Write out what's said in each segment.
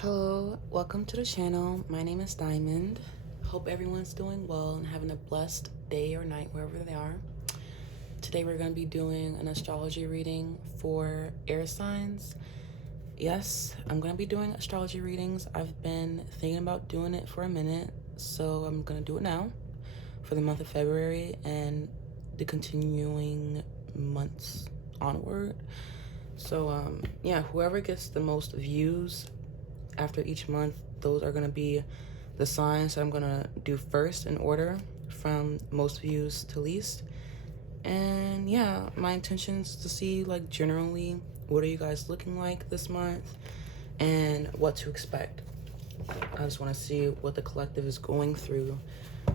Hello, welcome to the channel. My name is Diamond. Hope everyone's doing well and having a blessed day or night wherever they are. Today we're going to be doing an astrology reading for air signs. Yes, I'm going to be doing astrology readings. I've been thinking about doing it for a minute, so I'm going to do it now for the month of February and the continuing months onward. So yeah, whoever gets the most views after each month, those are going to be the signs that I'm going to do first in order from most views to least. And yeah, my intention is to see, like, generally what are you guys looking like this month and what to expect. I just want to see what the collective is going through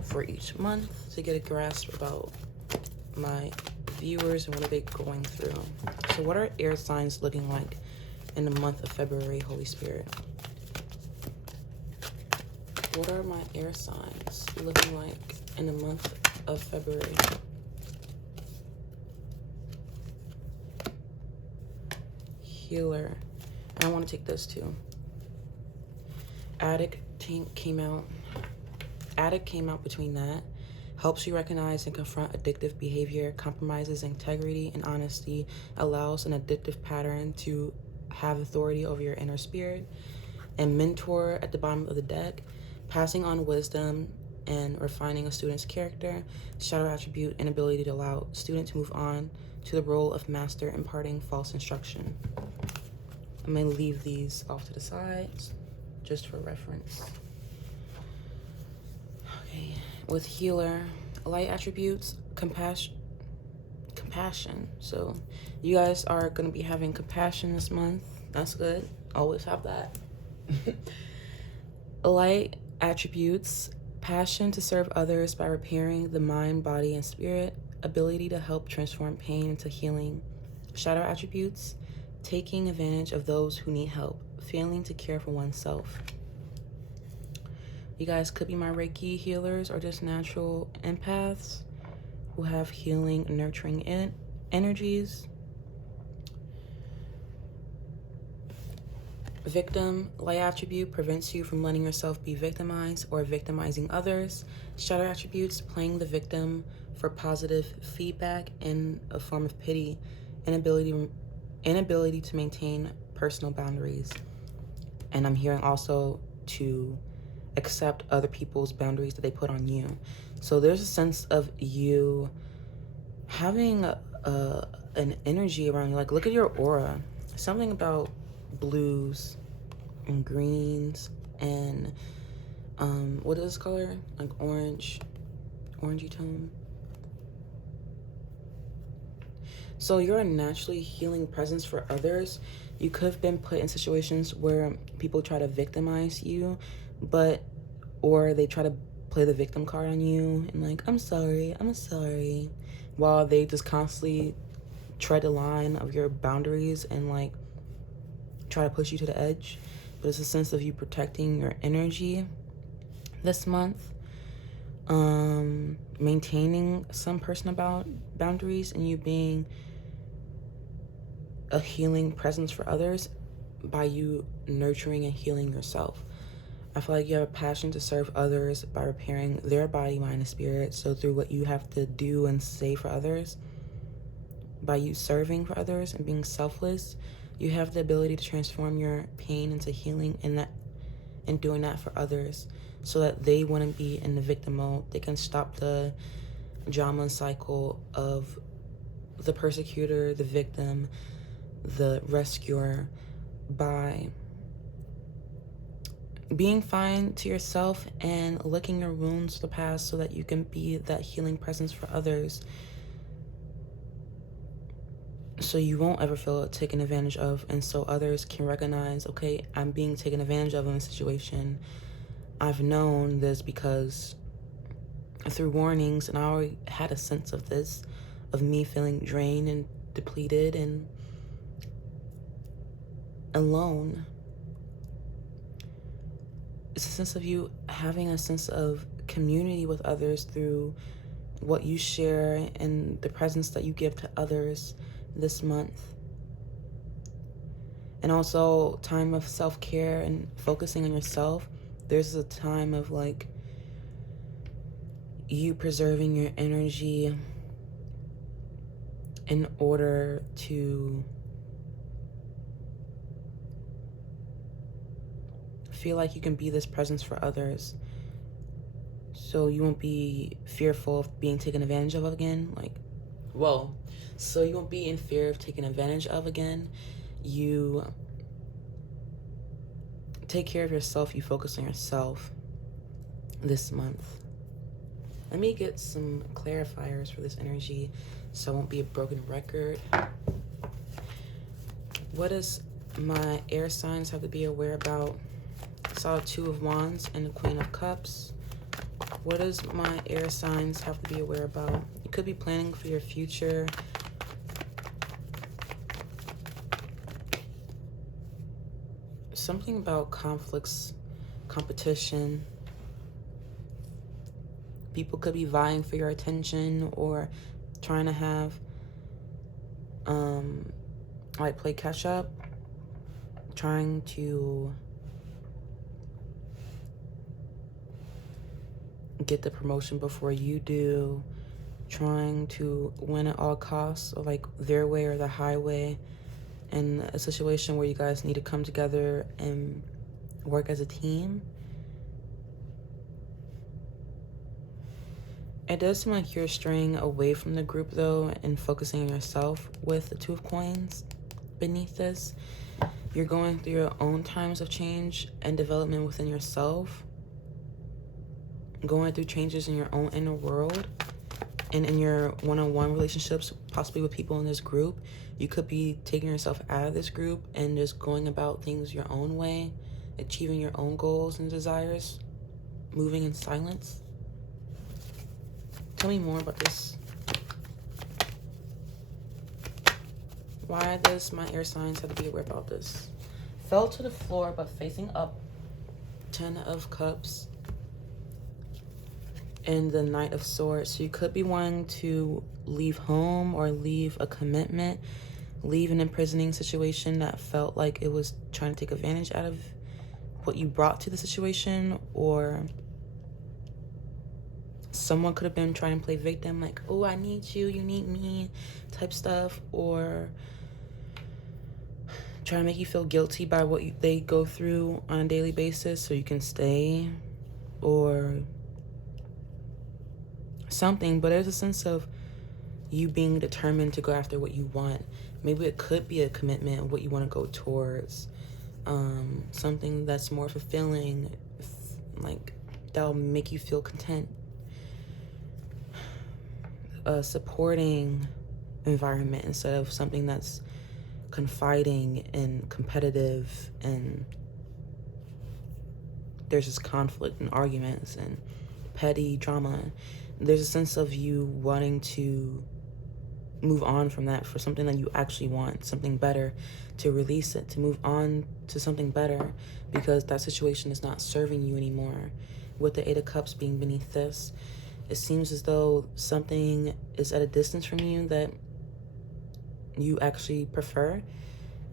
for each month to get a grasp about my viewers and what are they going through. So what are air signs looking like in the month of February, Holy Spirit? What are my air signs looking like in the month of February? Healer. And I want to take this too. Addict came out. Addict came out between that. Helps you recognize and confront addictive behavior, compromises integrity and honesty, allows an addictive pattern to have authority over your inner spirit. And mentor at the bottom of the deck, passing on wisdom and refining a student's character. Shadow attribute, inability to allow student to move on to the role of master, imparting false instruction. I'm going to leave these off to the sides just for reference. Okay, with healer, light attributes, compassion. So you guys are going to be having compassion this month. That's good. Always have that. Light attributes, passion to serve others by repairing the mind, body, and spirit, ability to help transform pain into healing. Shadow attributes, taking advantage of those who need help, failing to care for oneself. You guys could be my Reiki healers or just natural empaths who have healing, nurturing energies. Victim, light attribute, prevents you from letting yourself be victimized or victimizing others. Shadow attributes, playing the victim for positive feedback in a form of pity, inability to maintain personal boundaries. And I'm hearing also to accept other people's boundaries that they put on you. So there's a sense of you having an energy around you. Like, look at your aura. Something about blues and greens and what is this color? Like orangey tone. So you're a naturally healing presence for others. You could have been put in situations where people try to victimize you, or they try to play the victim card on you and like, I'm sorry, while they just constantly tread the line of your boundaries and like try to push you to the edge. But it's a sense of you protecting your energy this month, maintaining some personal boundaries, and you being a healing presence for others by you nurturing and healing yourself. I feel like you have a passion to serve others by repairing their body, mind, and spirit. So through what you have to do and say for others, by you serving for others and being selfless, you have the ability to transform your pain into healing, and doing that for others so that they wouldn't be in the victim mode. They can stop the drama and cycle of the persecutor, the victim, the rescuer by being kind to yourself and licking your wounds to the past so that you can be that healing presence for others. So you won't ever feel taken advantage of, and so others can recognize, okay, I'm being taken advantage of in a situation. I've known this because through warnings, and I already had a sense of this, of me feeling drained and depleted and alone. It's a sense of you having a sense of community with others through what you share and the presence that you give to others this month. And also time of self-care and focusing on yourself. There's a time of like you preserving your energy in order to feel like you can be this presence for others. So you won't be fearful of being taken advantage of again. So you won't be in fear of taking advantage of again. You take care of yourself. You focus on yourself this month. Let me get some clarifiers for this energy so I won't be a broken record. What does my air signs have to be aware about? I saw 2 of Wands and the Queen of Cups. What does my air signs have to be aware about? You could be planning for your future. Something about conflicts, competition. People could be vying for your attention or trying to have, like play Cashapp, trying to get the promotion before you do, trying to win at all costs, or like their way or the highway, in a situation where you guys need to come together and work as a team. It does seem like you're straying away from the group though and focusing on yourself with the 2 of Coins beneath this. You're going through your own times of change and development within yourself, going through changes in your own inner world and in your one-on-one relationships, possibly with people in this group. You could be taking yourself out of this group and just going about things your own way, achieving your own goals and desires, moving in silence. Tell me more about this. Why does my air signs have to be aware about this? Fell to the floor but facing up. 10 of Cups. And the Knight of Swords. So you could be wanting to leave home or leave a commitment, leave an imprisoning situation that felt like it was trying to take advantage out of what you brought to the situation, or someone could have been trying to play victim, like, oh, I need you, you need me type stuff, or trying to make you feel guilty by what they go through on a daily basis so you can stay, or something. But there's a sense of you being determined to go after what you want. Maybe it could be a commitment of what you want to go towards, something that's more fulfilling, like that'll make you feel content. A supporting environment instead of something that's confiding and competitive, and there's just conflict and arguments and petty drama. There's a sense of you wanting to move on from that for something that you actually want, something better, to release it, to move on to something better, because that situation is not serving you anymore. With the 8 of Cups being beneath this, it seems as though something is at a distance from you that you actually prefer,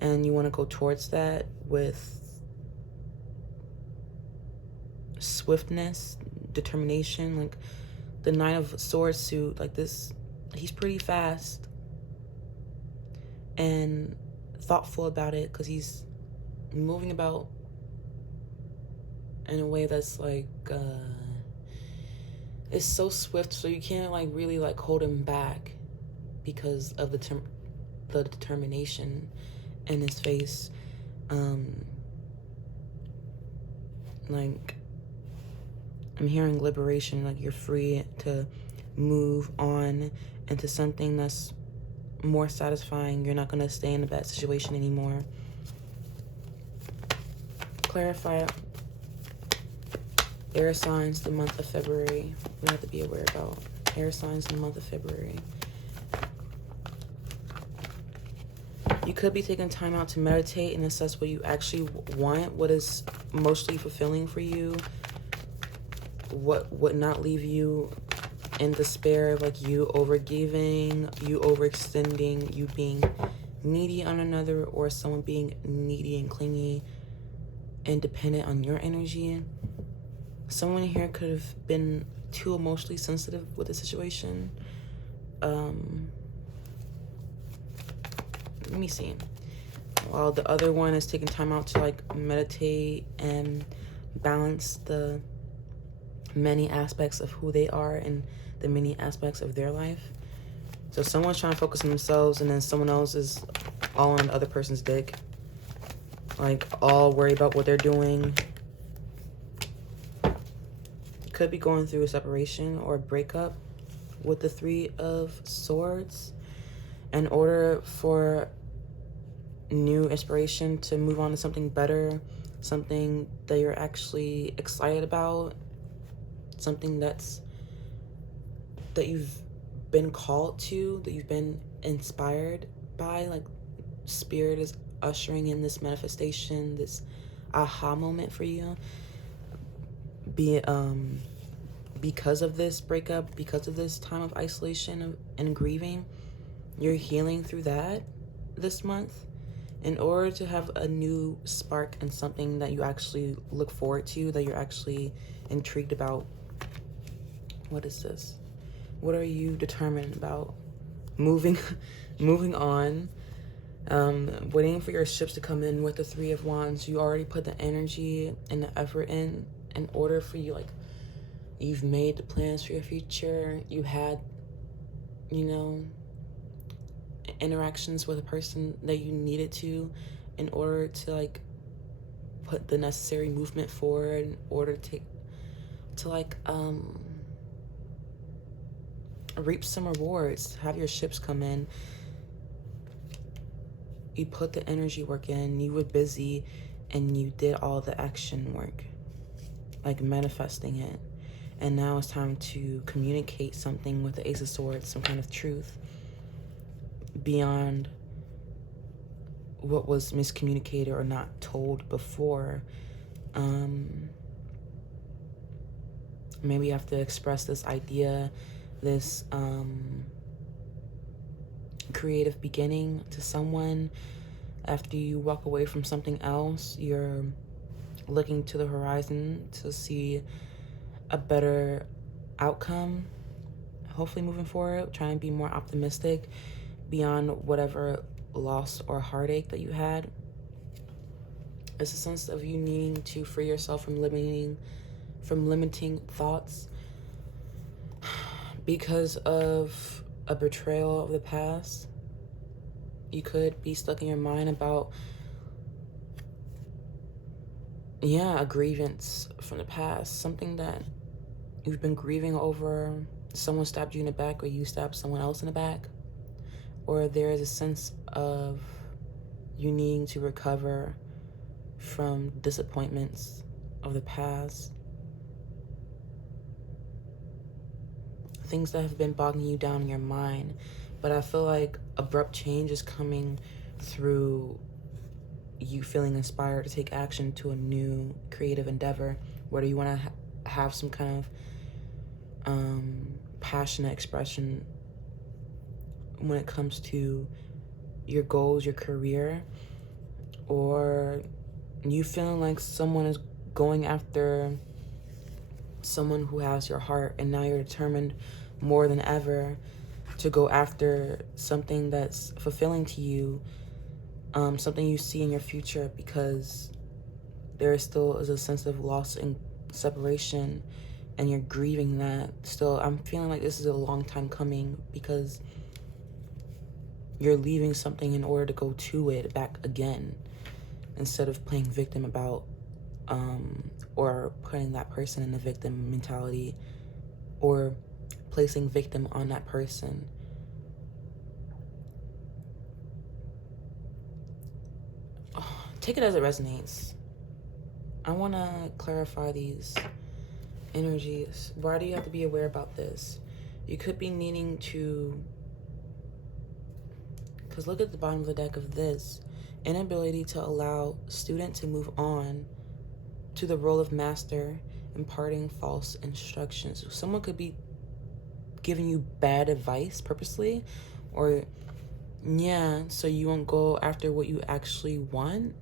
and you want to go towards that with swiftness, determination. Like the Knight of Swords suit, like this, he's pretty fast and thoughtful about it, because he's moving about in a way that's like it's so swift, so you can't like really like hold him back because of the determination in his face. Like I'm hearing liberation, like you're free to move on into something that's more satisfying. You're not going to stay in a bad situation anymore. Clarify air signs the month of February. We have to be aware about air signs in the month of February. You could be taking time out to meditate and assess what you actually want, what is mostly fulfilling for you, what would not leave you in despair, like you overgiving, you overextending, you being needy on another, or someone being needy and clingy and dependent on your energy. Someone here could have been too emotionally sensitive with the situation. Let me see. While the other one is taking time out to like meditate and balance the many aspects of who they are and the many aspects of their life. So someone's trying to focus on themselves, and then someone else is all on the other person's dick. Like, all worried about what they're doing. Could be going through a separation or a breakup with the Three of Swords. In order for new inspiration to move on to something better, something that you're actually excited about, something that you've been called to, that you've been inspired by, like spirit is ushering in this manifestation, this aha moment for you. Because of this breakup, because of this time of isolation and grieving, you're healing through that this month in order to have a new spark and something that you actually look forward to, that you're actually intrigued about. What is this? What are you determined about? Moving on. Waiting for your ships to come in with the Three of Wands. You already put the energy and the effort in order for you, like, you've made the plans for your future. You had, interactions with a person that you needed to in order to, like, put the necessary movement forward in order to reap some rewards, have your ships come in. You put the energy work in, you were busy, and you did all the action work, like manifesting it. And now it's time to communicate something with the Ace of Swords, some kind of truth beyond what was miscommunicated or not told before. Maybe you have to express this idea, this creative beginning to someone. After you walk away from something else, you're looking to the horizon to see a better outcome, hopefully moving forward, trying to be more optimistic beyond whatever loss or heartache that you had. It's a sense of you needing to free yourself from limiting thoughts because of a betrayal of the past. You could be stuck in your mind about a grievance from the past, something that you've been grieving over. Someone stabbed you in the back, or you stabbed someone else in the back, or there is a sense of you needing to recover from disappointments of the past, things that have been bogging you down in your mind. But I feel like abrupt change is coming through you feeling inspired to take action to a new creative endeavor, whether you want to have some kind of passionate expression when it comes to your goals, your career, or you feeling like someone is going after someone who has your heart, and now you're determined more than ever to go after something that's fulfilling to you, something you see in your future, because there still is a sense of loss and separation, and you're grieving that still. I'm feeling like this is a long time coming, because you're leaving something in order to go to it back again, instead of playing victim about or putting that person in the victim mentality, or placing victim on that person. Take it as it resonates. I want to clarify these energies. Why do you have to be aware about this? You could be needing to, because look at the bottom of the deck of this, inability to allow student to move on to the role of master, imparting false instructions. Someone could be giving you bad advice purposely, or Yeah, so you won't go after what you actually want,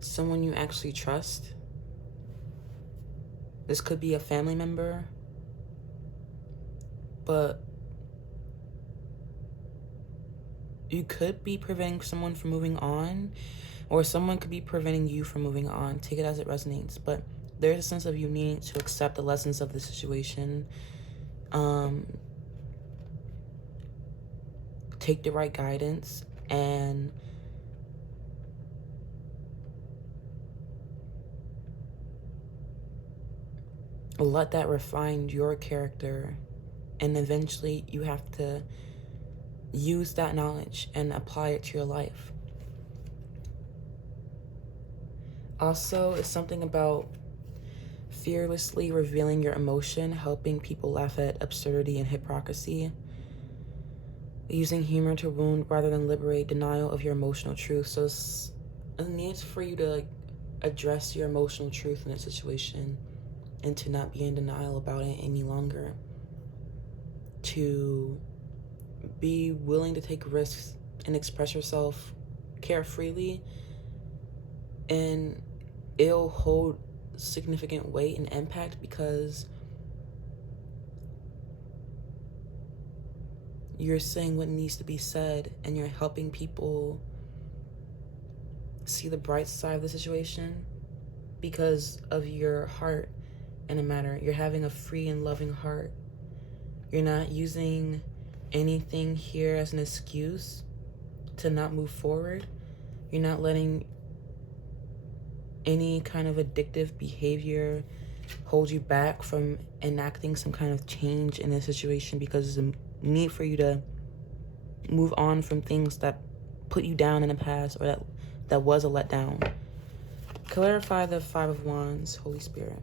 someone you actually trust. This could be a family member, but you could be preventing someone from moving on, or someone could be preventing you from moving on. Take it as it resonates. But there's a sense of you needing to accept the lessons of the situation, take the right guidance, and let that refine your character. And eventually you have to use that knowledge and apply it to your life. Also, it's something about fearlessly revealing your emotion, helping people laugh at absurdity and hypocrisy, using humor to wound rather than liberate, denial of your emotional truth. So it's a need for you to address your emotional truth in a situation and to not be in denial about it any longer. To be willing to take risks and express yourself carefreely, and it'll hold significant weight and impact because you're saying what needs to be said and you're helping people see the bright side of the situation because of your heart in a matter. You're having a free and loving heart. You're not using anything here as an excuse to not move forward. You're not letting any kind of addictive behavior hold you back from enacting some kind of change in this situation, because there's a need for you to move on from things that put you down in the past, or that was a letdown. Clarify the Five of Wands, Holy Spirit.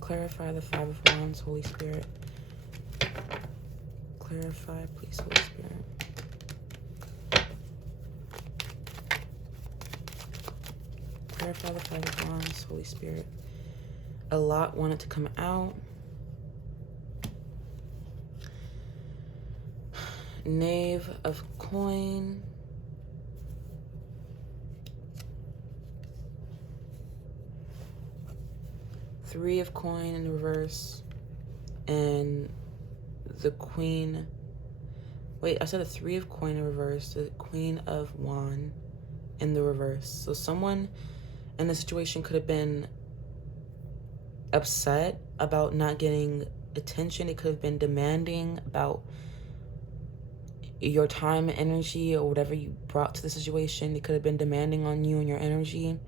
Clarify the Five of Wands, Holy Spirit. Clarify, please, Holy Spirit. Clarify the Five of Wands, Holy Spirit. A lot wanted to come out. Knave of Coin. Three of Coin in reverse. And the Queen. Wait, I said a Three of Coin in reverse. The Queen of Wand in the reverse. So someone in the situation could have been upset about not getting attention. It could have been demanding about your time and energy, or whatever you brought to the situation. It could have been demanding on you and your energy.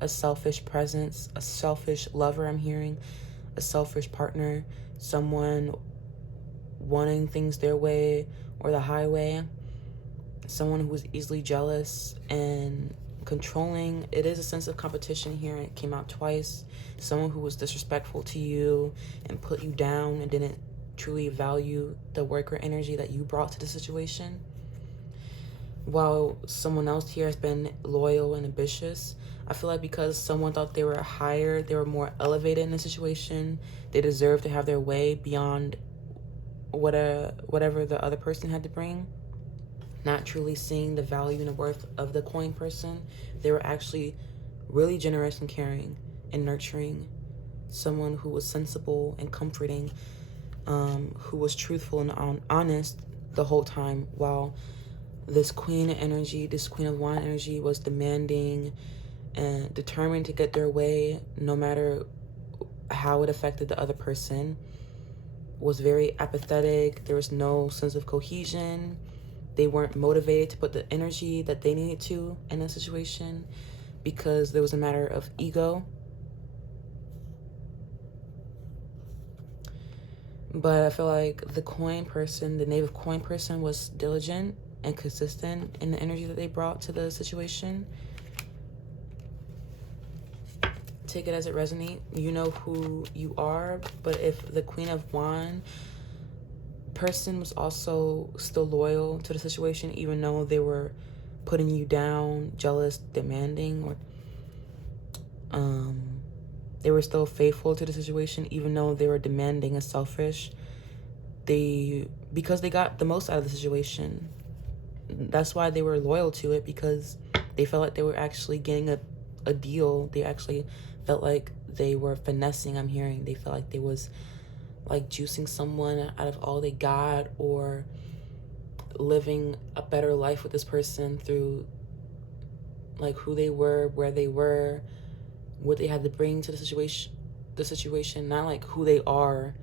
A selfish presence, a selfish lover, I'm hearing, a selfish partner, someone wanting things their way or the highway, someone who was easily jealous and controlling. It is a sense of competition here. It came out twice. Someone who was disrespectful to you and put you down and didn't truly value the work or energy that you brought to the situation, while someone else here has been loyal and ambitious. I feel like because someone thought they were higher, they were more elevated in the situation, they deserve to have their way beyond whatever the other person had to bring, not truly seeing the value and the worth of the Coin person. They were actually really generous and caring and nurturing, someone who was sensible and comforting, who was truthful and honest the whole time, while this Queen energy, this Queen of Wand energy, was demanding and determined to get their way no matter how it affected the other person, was very apathetic. There was no sense of cohesion. They weren't motivated to put the energy that they needed to in a situation because there was a matter of ego. But I feel like the Coin person, the Knave of Coin person, was diligent and consistent in the energy that they brought to the situation. Take it as it resonates. You know who you are, but if the Queen of Wand person was also still loyal to the situation, even though they were putting you down, jealous, demanding, or they were still faithful to the situation, even though they were demanding and selfish, because they got the most out of the situation. That's why they were loyal to it, because they felt like they were actually getting a deal. They actually felt like they were finessing, I'm hearing. They felt like they was like juicing someone out of all they got, or living a better life with this person through like who they were, where they were, what they had to bring to the situation, not like who they are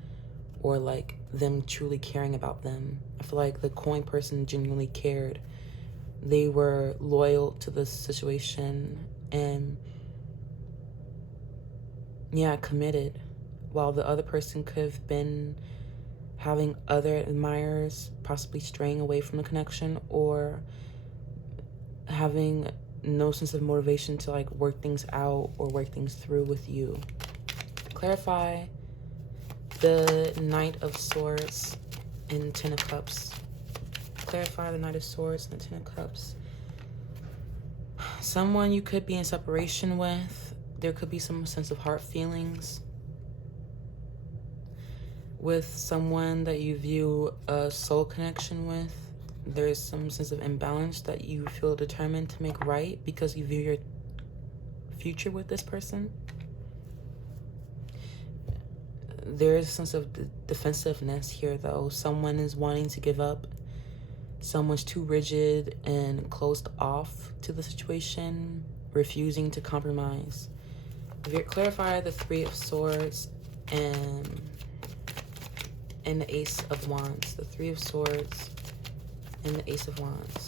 or like them truly caring about them. I feel like the coin person genuinely cared. They were loyal to the situation and committed, while the other person could have been having other admirers, possibly straying away from the connection, or having no sense of motivation to like work things out or work things through with you. Clarify the Knight of Swords and Ten of Cups. Clarify the Knight of Swords and the Ten of Cups. Someone you could be in separation with. There could be some sense of heart feelings with someone that you view a soul connection with. There's some sense of imbalance that you feel determined to make right because you view your future with this person. There's a sense of defensiveness here, though. Someone is wanting to give up. Someone's too rigid and closed off to the situation, refusing to compromise. Clarify the Three of Swords and the Ace of Wands. The Three of Swords and the Ace of Wands.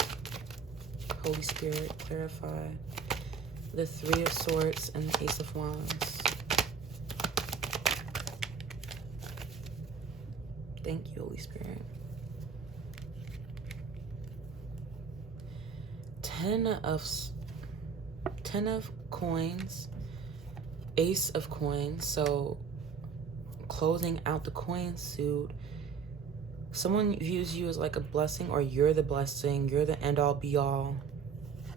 Holy Spirit, clarify the Three of Swords and the Ace of Wands. Thank you, Holy Spirit. Ten of coins, Ace of coins. So closing out the coin suit. Someone views you as like a blessing, or you're the blessing, you're the end all be all,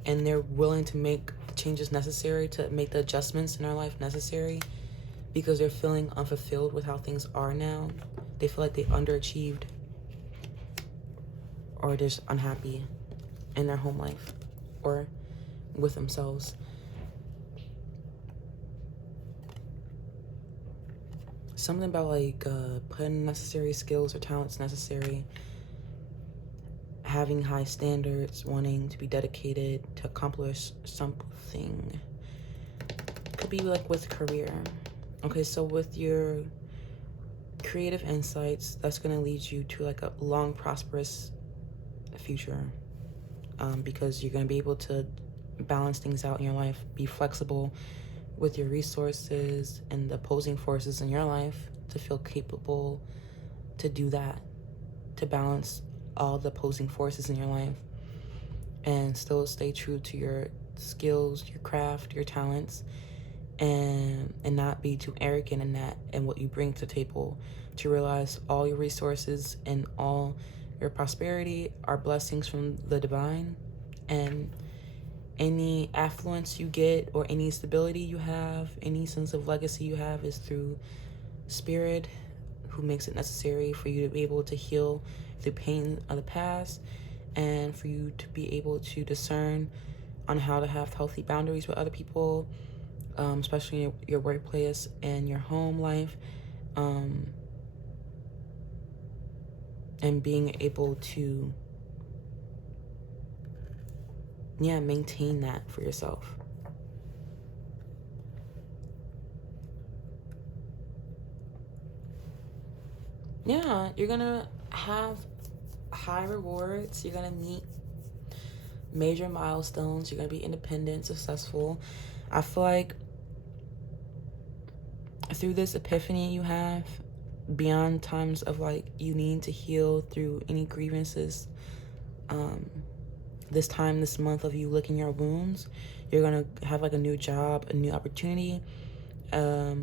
and they're willing to make the changes necessary, to make the adjustments in their life necessary, because they're feeling unfulfilled with how things are now. They feel like they underachieved, or they're just unhappy in their home life or with themselves. Something about like putting necessary skills or talents necessary, having high standards, wanting to be dedicated to accomplish something. Could be like with career. Okay, so with your creative insights, that's going to lead you to like a long, prosperous future, because you're going to be able to balance things out in your life, be flexible with your resources and the opposing forces in your life, to feel capable to do that, to balance all the opposing forces in your life and still stay true to your skills, your craft, your talents, and not be too arrogant in that and what you bring to the table, to realize all your resources and all your prosperity are blessings from the divine, and any affluence you get or any stability you have, any sense of legacy you have, is through Spirit, who makes it necessary for you to be able to heal the pain of the past, and for you to be able to discern on how to have healthy boundaries with other people, especially in your workplace and your home life, and being able to maintain that for yourself. You're gonna have high rewards. You're gonna meet major milestones. You're gonna be independent, successful. I feel like through this epiphany you have, beyond times of like you need to heal through any grievances, this time, this month of you licking your wounds, you're gonna have like a new job, a new opportunity, a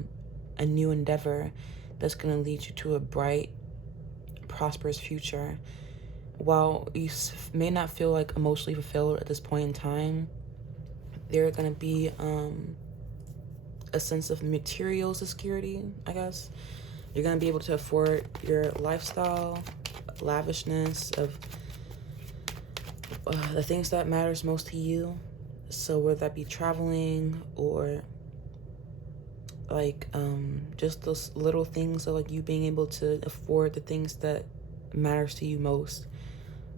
new endeavor that's gonna lead you to a bright, prosperous future. While you may not feel like emotionally fulfilled at this point in time, there's gonna be a sense of material security, I guess, You're going to be able to afford your lifestyle, lavishness of the things that matters most to you. So whether that be traveling or like just those little things of like you being able to afford the things that matters to you most.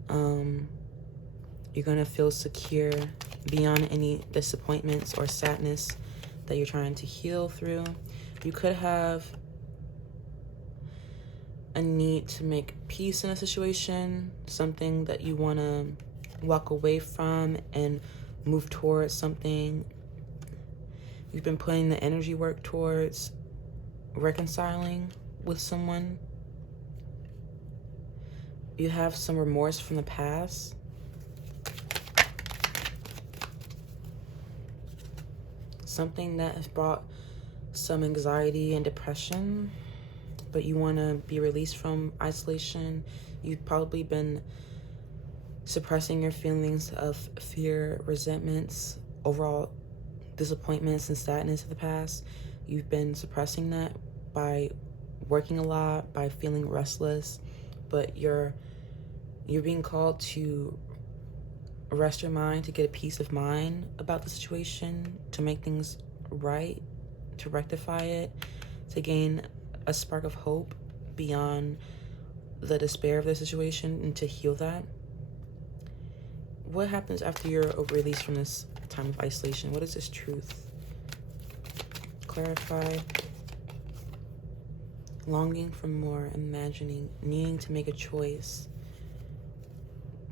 You're gonna feel secure beyond any disappointments or sadness that you're trying to heal through. You could have a need to make peace in a situation, something that you want to walk away from and move towards something you've been putting the energy work towards reconciling with someone. You have some remorse from the past. Something that has brought some anxiety and depression, but you want to be released from isolation. You've probably been suppressing your feelings of fear, resentments, overall disappointments and sadness of the past. You've been suppressing that by working a lot, by feeling restless, but you're being called to rest your mind, to get a peace of mind about the situation, to make things right, to rectify it, to gain a spark of hope beyond the despair of the situation and to heal that. What happens after you're released from this time of isolation? What is this truth? Clarify. Longing for more, imagining, needing to make a choice,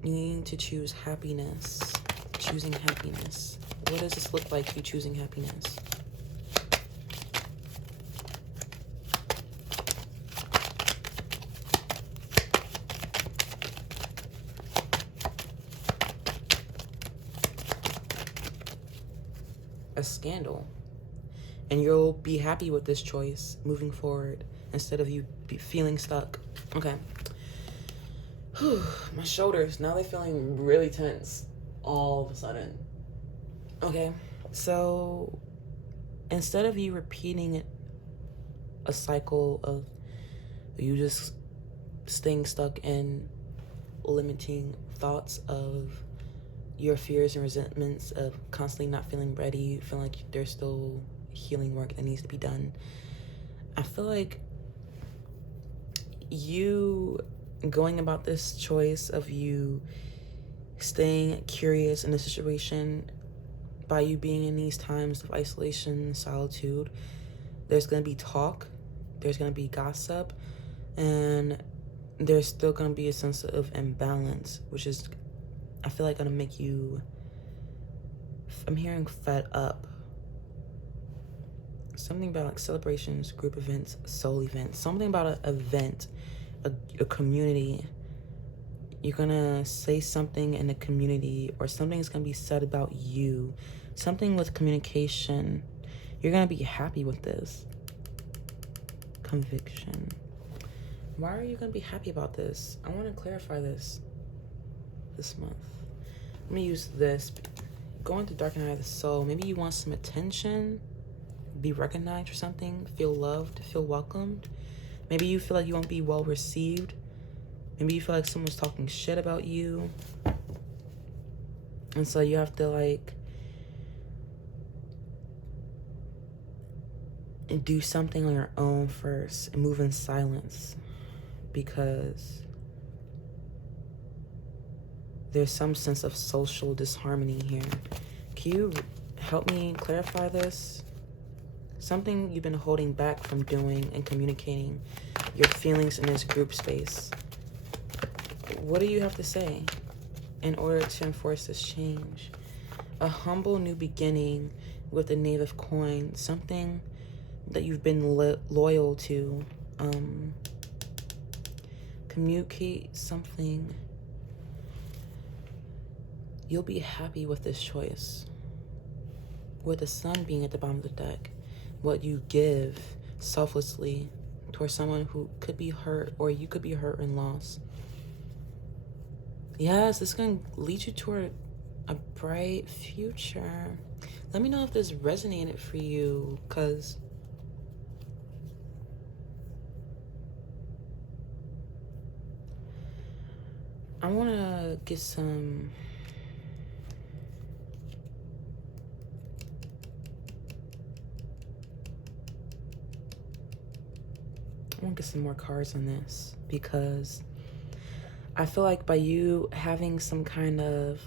needing to choose happiness, choosing happiness. What does this look like, you choosing happiness? A scandal. And you'll be happy with this choice moving forward instead of you feeling stuck. Okay. Whew, my shoulders, now they're feeling really tense all of a sudden. Okay, so instead of you repeating a cycle of you just staying stuck in limiting thoughts of your fears and resentments of constantly not feeling ready, feeling like there's still healing work that needs to be done, I feel like you going about this choice of you staying curious in the situation, by you being in these times of isolation, solitude, there's going to be talk, there's going to be gossip, and there's still going to be a sense of imbalance, which is, I feel like, going to make you, I'm hearing fed up. Something about like celebrations, group events, soul events, something about an event, a community. You're gonna say something in the community, or something's gonna be said about you, something with communication. You're gonna be happy with this. Conviction. Why are you gonna be happy about this? I want to clarify this month. I'm gonna use this. Go into dark night of the soul. Maybe you want some attention, be recognized for something, feel loved, feel welcomed. Maybe you feel like you won't be well received. Maybe you feel like someone's talking shit about you. And so you have to like do something on your own first and move in silence, because there's some sense of social disharmony here. Can you help me clarify this? Something you've been holding back from doing and communicating your feelings in this group space. What do you have to say in order to enforce this change? A humble new beginning with a native coin, something that you've been loyal to. Communicate something. You'll be happy with this choice. With the sun being at the bottom of the deck, what you give selflessly towards someone who could be hurt, or you could be hurt and lost. Yes, it's going to lead you toward a bright future. Let me know if this resonated for you, because want to get some more cards on this, because I feel like by you having some kind of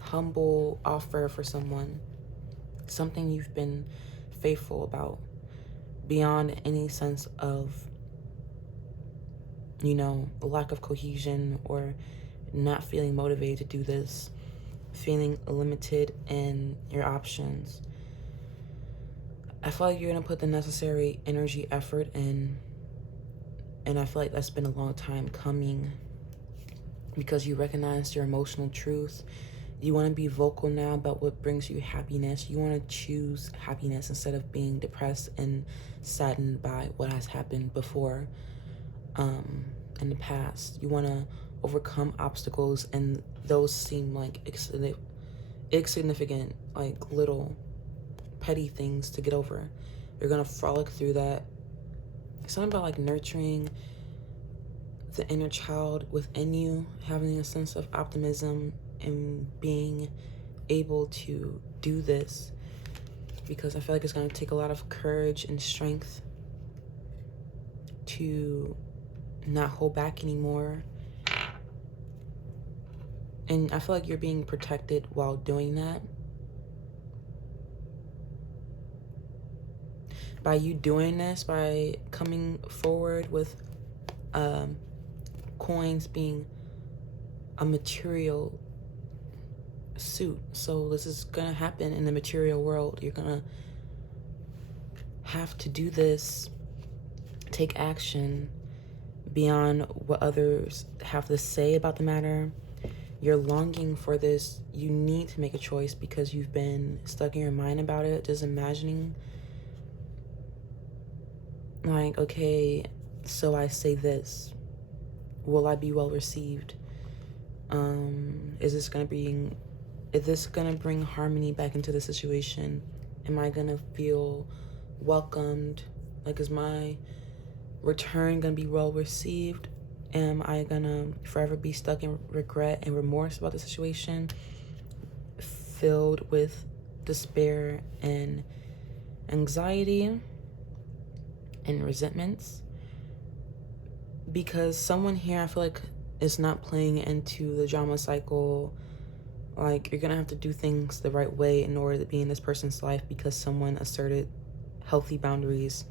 humble offer for someone, something you've been faithful about, beyond any sense of, you know, lack of cohesion or not feeling motivated to do this, feeling limited in your options, I feel like you're going to put the necessary energy, effort in, and I feel like that's been a long time coming, because you recognize your emotional truth. You want to be vocal now about what brings you happiness. You want to choose happiness instead of being depressed and saddened by what has happened before, in the past. You want to overcome obstacles, and those seem like insignificant, like little petty things to get over. You're gonna frolic through that. Something about like nurturing the inner child within you, having a sense of optimism and being able to do this, because I feel like it's gonna take a lot of courage and strength to not hold back anymore. And I feel like you're being protected while doing that. By you doing this, by coming forward with coins being a material suit. So this is gonna happen in the material world. You're gonna have to do this, take action beyond what others have to say about the matter. You're longing for this. You need to make a choice, because you've been stuck in your mind about it, just imagining like, okay, so I say this, will I be well received? Is this gonna bring harmony back into the situation? Am I gonna feel welcomed? Like, is my return gonna be well received? Am I gonna forever be stuck in regret and remorse about the situation, filled with despair and anxiety and resentments? Because someone here, I feel like, is not playing into the drama cycle. Like, you're gonna have to do things the right way in order to be in this person's life, because someone asserted healthy boundaries.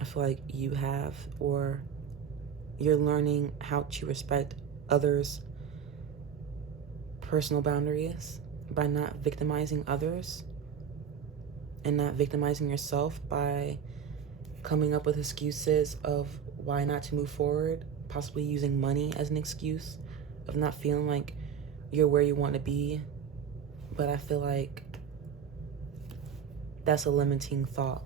I feel like you have, or you're learning how to respect others' personal boundaries by not victimizing others and not victimizing yourself by coming up with excuses of why not to move forward, possibly using money as an excuse of not feeling like you're where you want to be. But I feel like that's a limiting thought.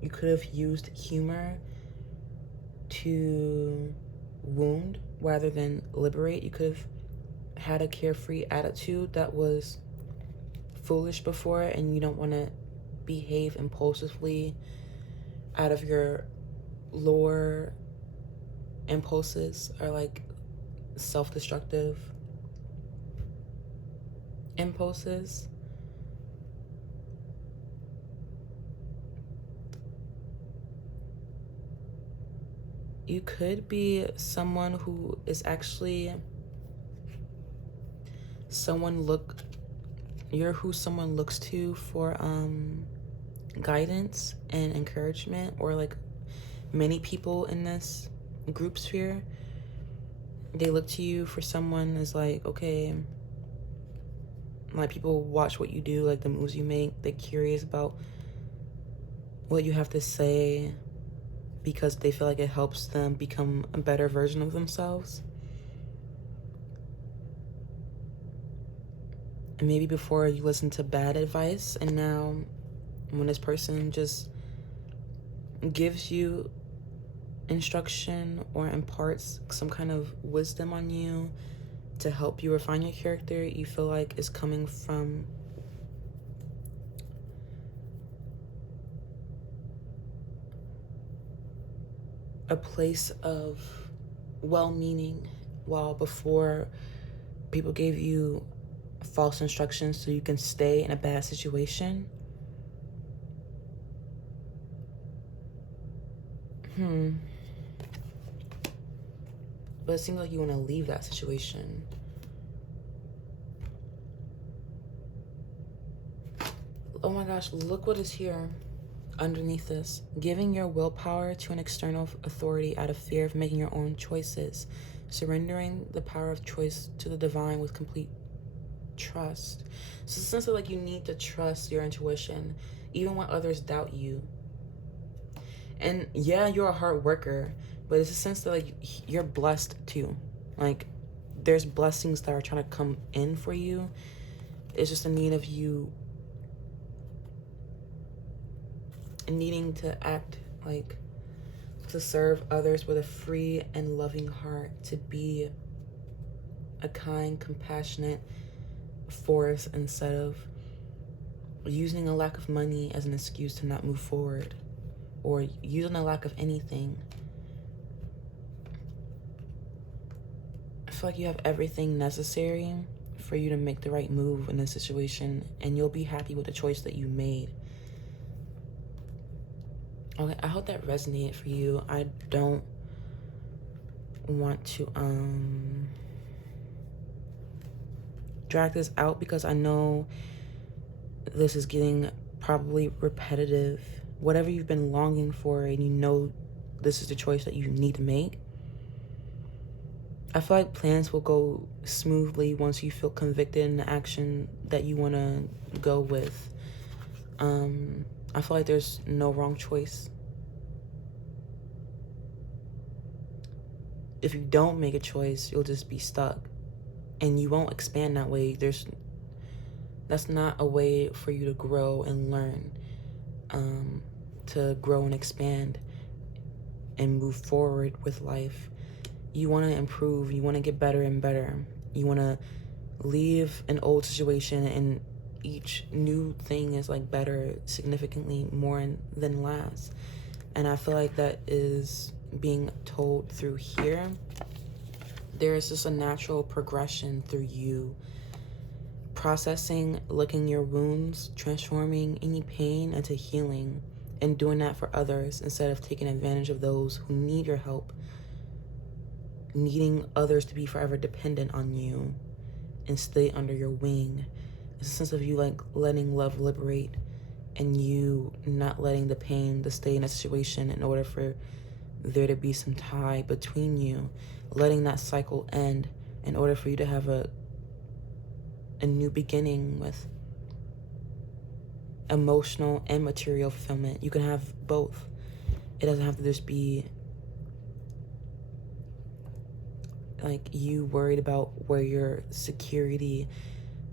You could have used humor to wound rather than liberate. You could have had a carefree attitude that was foolish before, and you don't want to behave impulsively out of your lower impulses, or like self-destructive impulses. You could be someone who is actually you're who someone looks to for guidance and encouragement, or like many people in this group sphere, they look to you for someone as like, okay, like people watch what you do, like the moves you make, they're curious about what you have to say, because they feel like it helps them become a better version of themselves. And maybe before you listened to bad advice, and now when this person just gives you instruction or imparts some kind of wisdom on you to help you refine your character, you feel like it's coming from a place of well-meaning, while before people gave you false instructions so you can stay in a bad situation. But it seems like you want to leave that situation. Oh my gosh, look what is here underneath this. Giving your willpower to an external authority out of fear of making your own choices. Surrendering the power of choice to the divine with complete trust. So it's a sense of like you need to trust your intuition, even when others doubt you. And yeah, you're a hard worker, but it's a sense that like you're blessed too. Like there's blessings that are trying to come in for you. It's just a need of you needing to act like to serve others with a free and loving heart, to be a kind, compassionate force instead of using a lack of money as an excuse to not move forward, or using a lack of anything. I feel like you have everything necessary for you to make the right move in this situation, and you'll be happy with the choice that you made. Okay, I hope that resonated for you. I don't want to drag this out because I know this is getting probably repetitive. Whatever you've been longing for and you know this is the choice that you need to make, I feel like plans will go smoothly once you feel convicted in the action that you want to go with. I feel like there's no wrong choice. If you don't make a choice, you'll just be stuck and you won't expand that way. That's not a way for you to grow and learn, to grow and expand and move forward with life. You want to improve. You want to get better and better. You want to leave an old situation, and each new thing is like better significantly more than last. And I feel like that is being told through here. There is just a natural progression through you processing, licking your wounds, transforming any pain into healing, and doing that for others instead of taking advantage of those who need your help, needing others to be forever dependent on you and stay under your wing. It's a sense of you like letting love liberate, and you not letting the pain to stay in a situation in order for there to be some tie between you, letting that cycle end in order for you to have a new beginning with emotional and material fulfillment. You can have both. It doesn't have to just be like you worried about where your security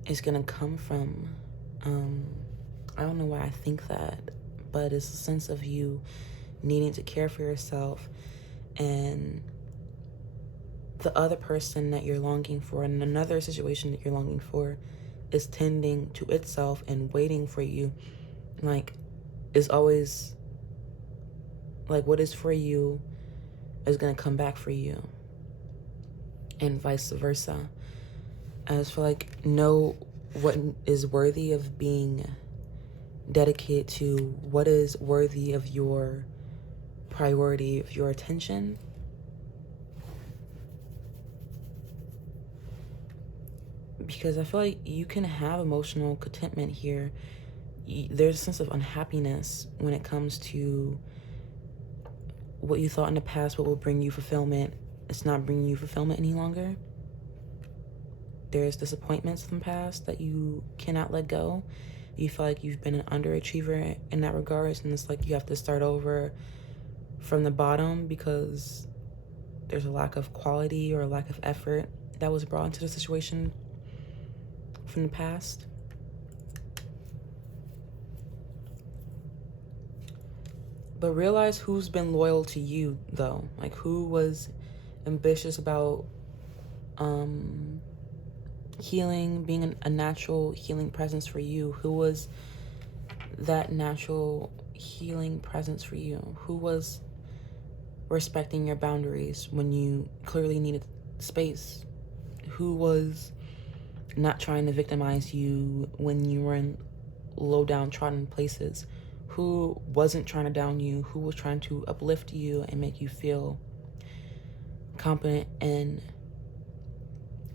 is gonna come from. I don't know why I think that, but it's a sense of you needing to care for yourself, and the other person that you're longing for in another situation that you're longing for is tending to itself and waiting for you. Like, is always like what is for you is gonna come back for you, and vice versa. I just feel like know what is worthy of being dedicated to, what is worthy of your priority, of your attention. Because I feel like you can have emotional contentment here. There's a sense of unhappiness when it comes to what you thought in the past, what will bring you fulfillment. It's not bringing you fulfillment any longer. There's disappointments from the past that you cannot let go. You feel like you've been an underachiever in that regards, and it's like you have to start over from the bottom because there's a lack of quality or a lack of effort that was brought into the situation from the past. But realize who's been loyal to you, though. Like, who was ambitious about healing, being a natural healing presence for you. Who was that natural healing presence for you? Who was respecting your boundaries when you clearly needed space? Who was not trying to victimize you when you were in low downtrodden places? Who wasn't trying to down you? Who was trying to uplift you and make you feel competent and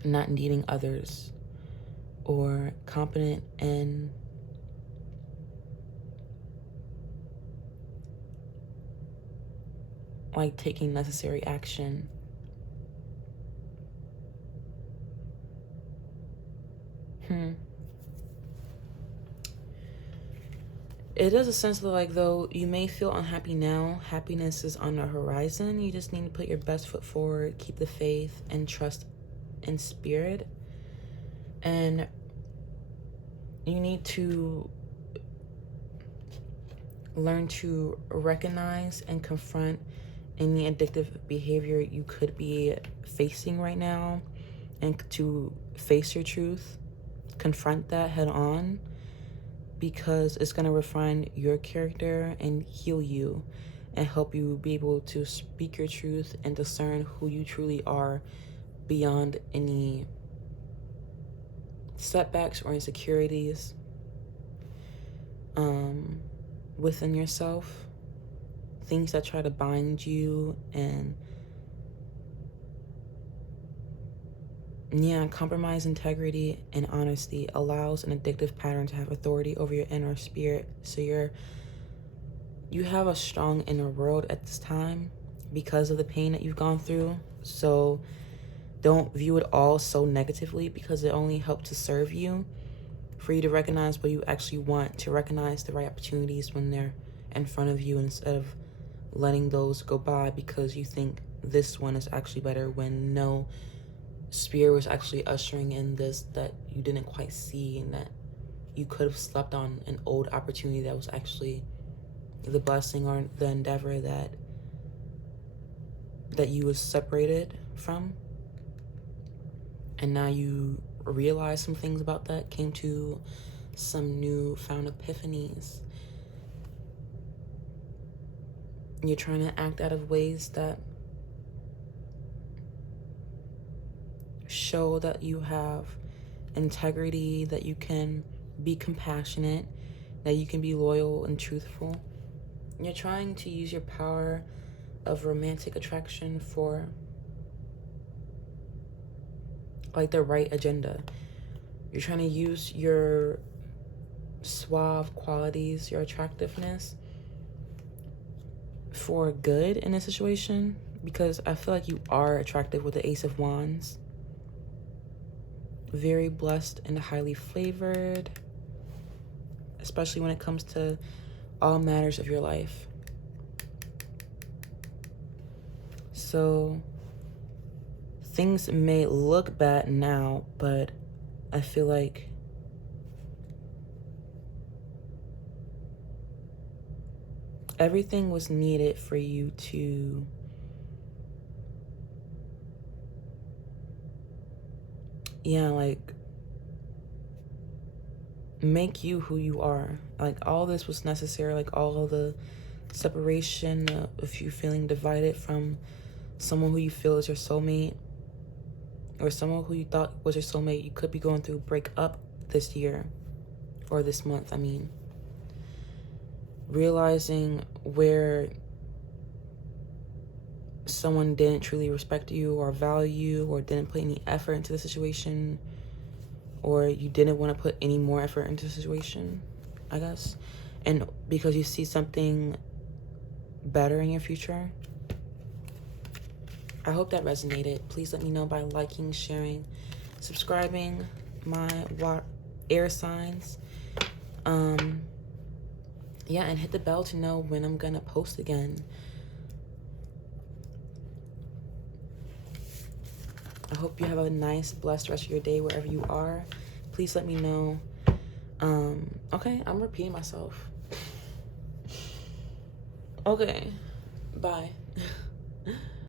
not needing others, or competent and like taking necessary action? It is a sense of like, though you may feel unhappy now, happiness is on the horizon. You just need to put your best foot forward, keep the faith and trust in spirit. And you need to learn to recognize and confront any addictive behavior you could be facing right now, and to face your truth, confront that head on, because it's going to refine your character and heal you and help you be able to speak your truth and discern who you truly are beyond any setbacks or insecurities within yourself, things that try to bind you. And compromise integrity and honesty allows an addictive pattern to have authority over your inner spirit. So you have a strong inner world at this time because of the pain that you've gone through. So don't view it all so negatively, because it only helps to serve you, for you to recognize what you actually want, to recognize the right opportunities when they're in front of you, instead of letting those go by because you think this one is actually better, when no, Spirit was actually ushering in this that you didn't quite see, and that you could have slept on an old opportunity that was actually the blessing or the endeavor that you was separated from. And now you realize some things about that, came to some newfound epiphanies. You're trying to act out of ways that show that you have integrity, that you can be compassionate, that you can be loyal and truthful. You're trying to use your power of romantic attraction for like the right agenda. You're trying to use your suave qualities, your attractiveness, for good in a situation, because I feel like you are attractive with the Ace of Wands. Very blessed and highly flavored, especially when it comes to all matters of your life. So things may look bad now, but I feel like everything was needed for you to like make you who you are. Like all this was necessary, like all of the separation of you feeling divided from someone who you feel is your soulmate, or someone who you thought was your soulmate. You could be going through a breakup this year, or this month, I mean. Realizing where someone didn't truly respect you or value you, or didn't put any effort into the situation, or you didn't want to put any more effort into the situation, I guess. And because you see something better in your future. I hope that resonated. Please let me know by liking, sharing, subscribing. My air signs. And hit the bell to know when I'm gonna post again. I hope you have a nice, blessed rest of your day wherever you are. Please let me know. Okay, I'm repeating myself. Okay, bye.